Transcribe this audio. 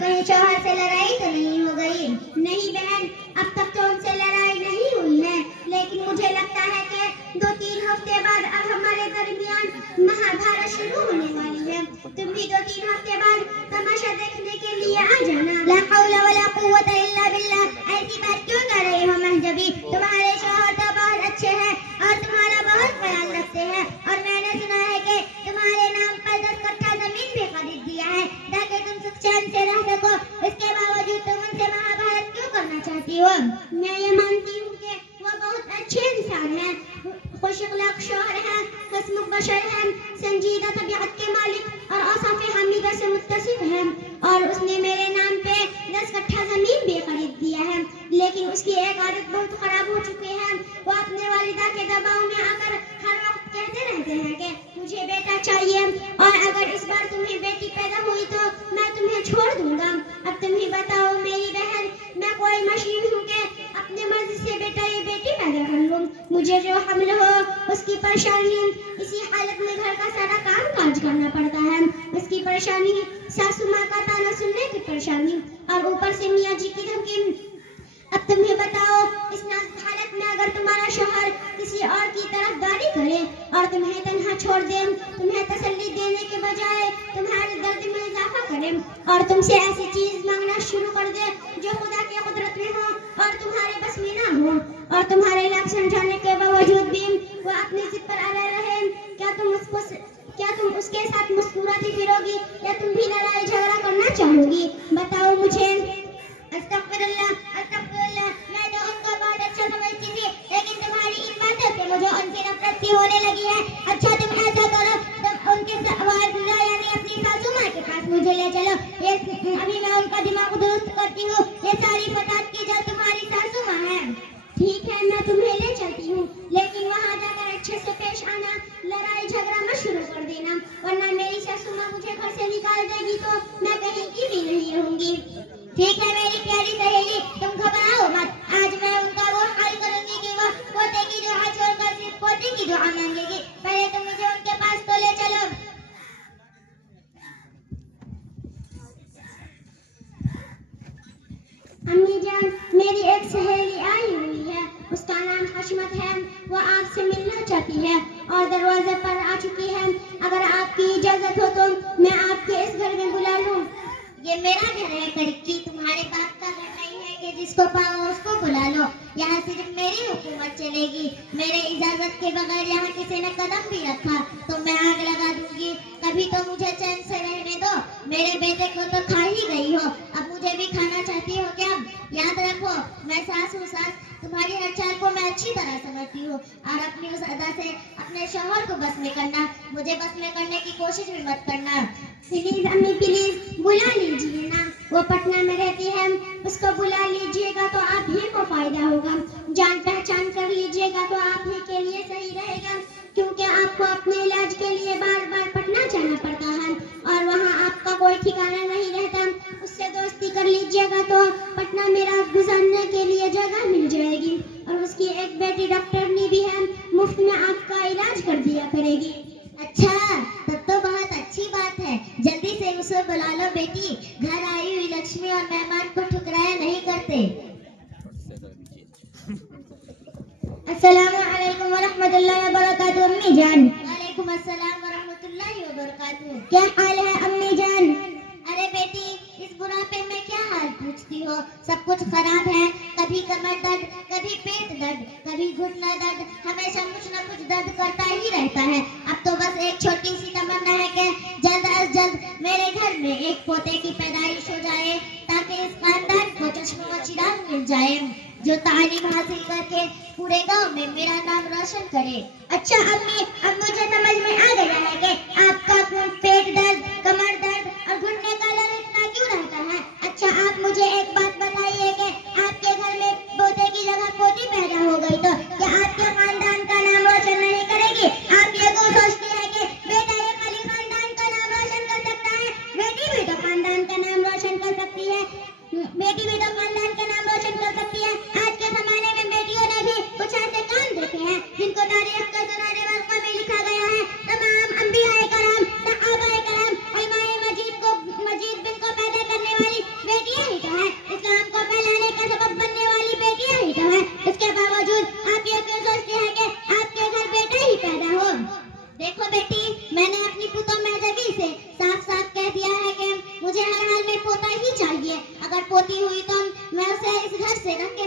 कहीं शौहर से लड़ाई तो नहीं हो गई? नहीं बहन, अब तक तो उनसे लड़ाई नहीं हुई है, लेकिन मुझे लगता है कि 2-3 हफ्ते बाद अब हमारे दरमियान महाभारत शुरू होने वाली है। तुम भी 2-3 हफ्ते बाद तमाशा देखने के लिए आ जाना। ला हौला वला कुव्वता इल्ला बिल्लाह। ऐसी बात क्यों कर रहे हो महजबी? तुम्हारे शौहर तो बहुत अच्छे हैं और तुम्हारा बहुत ख्याल रखते हैं, और मैंने सुना है कि तुम्हारे नाम पर 10 कट्ठा जमीन भी खरीद दिया है ताकि तुम सुख चैन से रह सको। इसके बावजूद तुम उनसे महाभारत क्यों करना चाहती हो? मैं ये मानती हूँ कि वो बहुत अच्छे इंसान हैं, खुश अखलाक शौहर हैं, हंसमुख बशर हैं, संजीदा तबीयत के मालिक और औसाफ हमीदा से मुत्तसिफ हैं, और उसने मेरे नाम पे 10 कट्ठा जमीन भी खरीद दिया है। लेकिन उसकी एक आदत बहुत खराब हो चुकी है। वो अपने वालिदा के दबाव में आकर हर वक्त कहते रहते हैं कि मुझे बेटा चाहिए, और अगर इस बार तुम्हें बेटी पैदा हुई तो मैं तुम्हें छोड़ दूंगा। अब तुम ही बताओ मेरी बहन, मैं कोई मशीन हूँ कि अपने मर्जी से बेटा या बेटी पैदा कर लूं? मुझे जो हमल हो उसकी परेशानी, इसी हालत में घर का सारा काम काज करना पड़ता है, उसकी परेशानी, सासू माँ का ताना सुनने की परेशानी, और ऊपर से मियाँ जी की धमकी। अब तुम ही बताओ, इस नाजुक हालत में अगर तुम्हारा शौहर किसी और की तरफदारी करे और तुम्हें तन्हा छोड़ दे, तुम्हें तसल्ली देने के बजाय तुम्हारे दर्द में इजाफा करे और तुमसे ऐसी चीज मांगना शुरू कर दे जो खुदा की कुदरत में हो और तुम्हारे बस में ना हो, और तुम्हारे लाख समझाने के बावजूद भी वो अपनी जिद पर अड़े रहे, क्या तुम उसके साथ मुस्कुराती फिरोगी या तुम भी लड़ाई झगड़ा करना चाहोगी? बताओ मुझे। अस्तगफिरुल्लाह, अस्तगफिरुल्लाह। मैं तो उनको बहुत अच्छा समझती थी, लेकिन तुम्हारी इन बातों से मुझे उनकी नफरत सी होने लगी है। अच्छा तुम ऐसा करो, तुम उनके वालिदा यानी अपनी सासू माँ के पास मुझे ले चलो। ये अभी मैं उनका दिमाग दुरुस्त करती हूँ। ये सारी फसाद की जड़ तुम्हारी सासू माँ है। ठीक है, मैं तुम्हें ले चलती हूँ, लेकिन वहाँ जाकर अच्छे से पेश आना, लड़ाई झगड़ा मत शुरू कर देना, वरना मेरी सासू माँ मुझे घर से निकाल देगी तो मैं कहीं की भी नहीं रहूंगी। ठीक है मेरी प्यारी सहेली, तुम घबराओ मत। आज मैं उनका वो हाल करूंगी कि वो पोते की दुआ छोड़कर सिर्फ पोते की दुआ मांगेगी। पहले तुम मुझे उनके पास तो ले चलो। अम्मी जान, मेरी एक सहेली आई हुई है, उसका नाम हशमत है। वो आपसे मिलना चाहती है और दरवाजे पर आ चुकी है। अगर आपकी इजाजत हो तो मैं आपके इस घर में बुला लूं। ये मेरा घर है कड़की, तुम्हारे बाप का घर नहीं है कि जिसको पाओ उसको बुला लो। यहाँ सिर्फ मेरी हुकूमत चलेगी। मेरे इजाजत के बगैर यहाँ किसी ने कदम भी रखा तो मैं आग लगा दूंगी। कभी तो मुझे चैन से रहने दो। मेरे बेटे को तो खा ही गई हो, अब मुझे भी खाना चाहती हो क्या? याद रखो, मैं सास हूँ सास। तुम्हारी हर चाल को मैं अच्छी तरह समझती हूँ, और अपनी उस अदा से अपने शौहर को बस में करना, मुझे बस में करने की कोशिश भी मत करना। प्लीज अम्मी प्लीज बुला लीजिए ना, वो पटना में रहती है, उसको बुला लीजिएगा तो आप ही को फायदा होगा। जान पहचान कर लीजिएगा तो आप ही के लिए सही रहेगा, क्योंकि आपको अपने इलाज के लिए बार बार पटना जाना पड़ता है और वहाँ आपका कोई ठिकाना नहीं रहता। उससे दोस्ती कर लीजिएगा तो पटना में रात गुजारने के लिए जगह मिल जाएगी, और उसकी एक बेटी डॉक्टरनी भी है, मुफ्त में आपका इलाज कर दिया करेगी। अच्छा, तब तो बहुत अच्छी बात है। जल्दी से उसे बुला लो बेटी, घर आई हुई लक्ष्मी और मेहमान को ठुकराया नहीं करते। अस्सलामु अलैकुम वरहमतुल्लाहि वबरकातुहू। अम्मी जान। वालेकुम अस्सलाम वरहमतुल्लाहि वबरकातुहू। क्या हाल है अम्मी जान? अरे बेटी, इस बुढ़ापे में क्या हाल पूछती हो? सब कुछ खराब है, कभी कमर दर्द, कभी पेट दर्द, कभी घुटना दर्द, हमेशा कुछ न कुछ दर्द करता ही रहता है। अब तो बस एक छोटी सी तमन्ना है कि जल्द अज जल्द मेरे घर में एक पोते की पैदाइश हो जाए, ताकि इस खानदान को चश्मे व चिराग मिल जाए, जो तालीम हासिल करके पूरे गांव में मेरा नाम रोशन करे। अच्छा अम्मी, अब मुझे समझ में आ गया है कि आपका पेट दर्द, कमर दर्द और घुटने का दर्द इतना क्यों रहता है। अच्छा आप मुझे एक बात बताइए कि आपके घर में पोते की जगह पोती पैदा हो गई तो क्या आपके खानदान का नाम रोशन नहीं करेगी? आप ये क्यों सोचती है कि बेटा ये खाली खानदान का नाम रोशन कर सकता है? बेटी भी तो खानदान का नाम रोशन कर सकती है, बेटी भी तो खानदान का नाम रोशन कर सकती है। आज के जमाने में बेटियों ने भी कुछ ऐसे काम देखे हैं जिनको तारीख के सुनहरे वर्क़ों में लिखा गया है। तमाम अंबियाए कराम, सहाबाए कराम, उलमाए मजीद बिन को पैदा करने वाली से ना